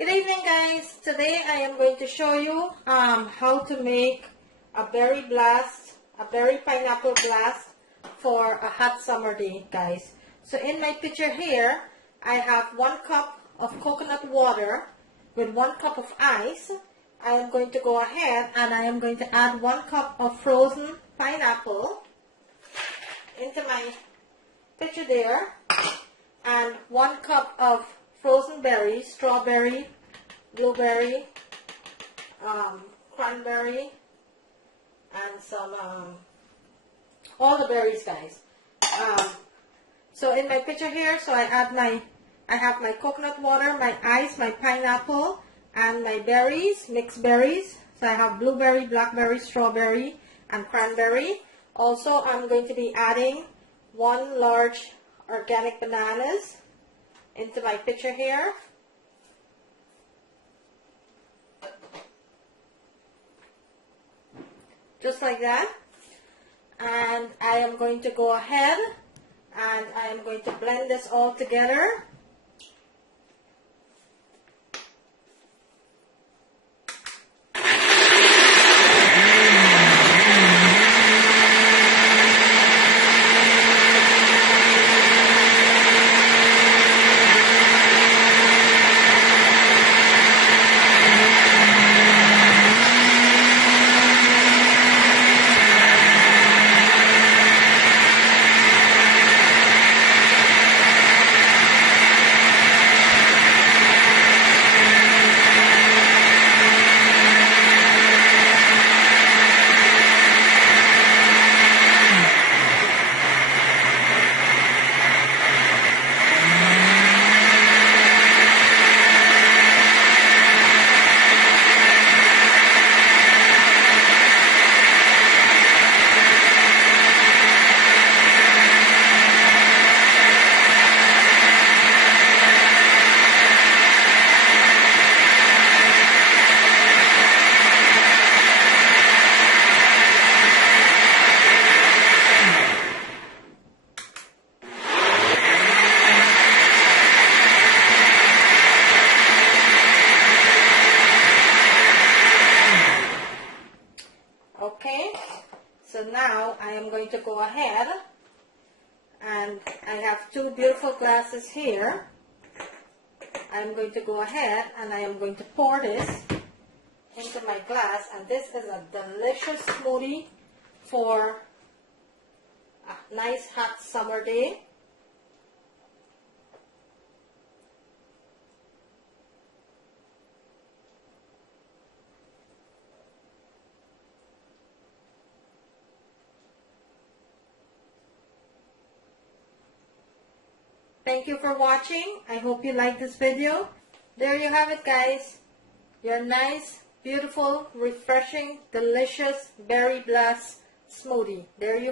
Good evening, guys. Today I am going to show you how to make a berry pineapple blast for a hot summer day, guys. So in my picture here, I have 1 cup of coconut water with 1 cup of ice. I am going to go ahead and I am going to add 1 cup of frozen pineapple into my picture there, and 1 cup of frozen berries, strawberry, blueberry, cranberry, and some, all the berries, guys. So in my picture here, so I have my coconut water, my ice, my pineapple, and my berries, mixed berries. So I have blueberry, blackberry, strawberry, and cranberry. Also, I'm going to be adding 1 large organic bananas into my pitcher here. Just like that. And I am going to go ahead and I am going to blend this all together. Okay, so now I am going to go ahead and I have 2 beautiful glasses here. I am going to go ahead and I am going to pour this into my glass, and this is a delicious smoothie for a nice hot summer day. Thank you for watching. I hope you like this video. There you have it, guys. Your nice, beautiful, refreshing, delicious Berry Blast Smoothie. There you have it.